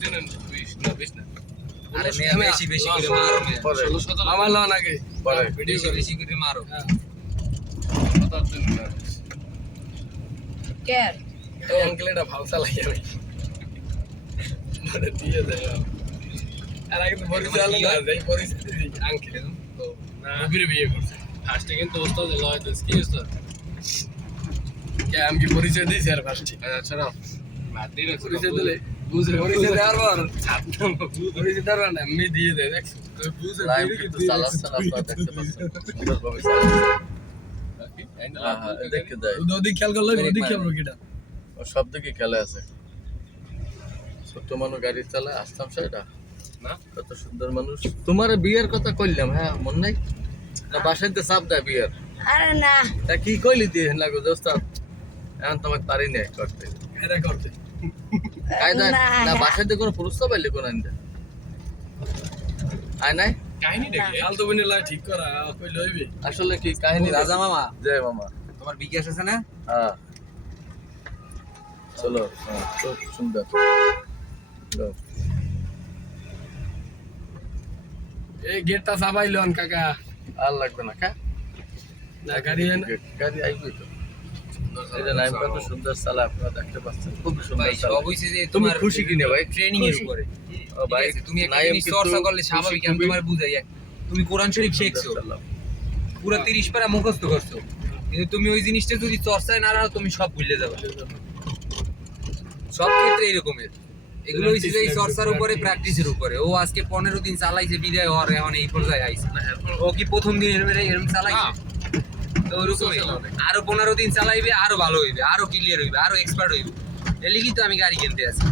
দিন 20 না 20 না আরে মেয়ে বেশি বেশি করে মারো মেয়ে 16 17 আমার লন আগে পরে ভিডিও বেশি করে বেশি করে মারো কথা দিন না কেয়ার আঙ্কেল এটা ভালো চালাই আমি মানে দিয়ে দেয় আর আগে তো পরিচয় না দেয় পরিচয় আঙ্কেল তো না নবীর বিয়ে করছে ফার্স্টে কিন্তু ওস্তাদ লয় তো কি ওস্তাদ কে আমি কি পরিচয় দিয়েছি আর ফার্স্টে আচ্ছা না মাটি রাখছ পরিচয় দিলে বুঝে পরিচয় দেওয়ার পর পরিচয় দেওয়ার না আমি দিয়ে দেয় দেখছো বুঝে লাইভ কিন্তু চালাচ্ছেন আপনারা দেখতে পাচ্ছেন সুন্দরভাবে চালাচ্ছে হ্যাঁ হ্যাঁ দেখতে দেয় ওদিক খেয়াল করলে ওদিক খেয়াল কিটা ও সব দিকে খেলা আছে ছোট মানুষ গাড়ি চালায় আসতাম সেটা না কত সুন্দর মানুষ তোমার বিয়ের কথা কইলাম হ্যাঁ মন নাই না বাসাইতে চাপ দেয় বিয়ের আরে না তা কি কইলি দিয়ে লাগো দোস্ত এখন তোমাকে পারি না করতে এটা করতে কায়দা না না বাসাইতে কোনো প্রস্তাব পাইলে কোন আনতে আয় নাই কাহিনী দেখে কাল তো বিনে লাই ঠিক করা কই লইবি আসলে কি কাহিনী রাজা মামা জয় মামা তোমার বিকাশ আছে না হ্যাঁ চলো হ্যাঁ খুব সুন্দর চলো। এই গেটটা সাবাই লন কাকা আর লাগবে না কা না গাড়ি এনে গাড়ি আইবে তো এই যে নাইম কত সুন্দর চালা আপনারা দেখতে পাচ্ছেন খুব সুন্দর ভাই চালা সব হইছে যে তুমি তোমার খুশি কিনে ভাই ট্রেনিং এর উপরে ও ভাই ঠিক আছে, তুমি একটা নাইম জিনিস কিন্তু চর্চা করলে স্বাভাবিক আমি খুশি তোমার বুঝাই তুমি কোরআন শরীফ শিখছো সুন্দর চালা। পুরো 30 পারা মুখস্থ করছো কিন্তু তুমি ওই জিনিসটা যদি চর্চায় না রাখো তুমি সব ভুলে যাবে সব ক্ষেত্রে এরকমের এগুলো হইছে যে এই চর্চার উপরে প্র্যাকটিসের উপরে ও আজকে 15 দিন চালাইছে বিদায় হওয়ার এখন এই পর্যায়ে আইছে ও কি প্রথম দিন এরকম চালাইছে তো ওরকমই আরো 15 দিন চালাইবে আরো ভালো হইবে আরো ক্লিয়ার হইবে আরো এক্সপার্ট হইবে এর লিগেই তো আমি গাড়ি কিনতে আছি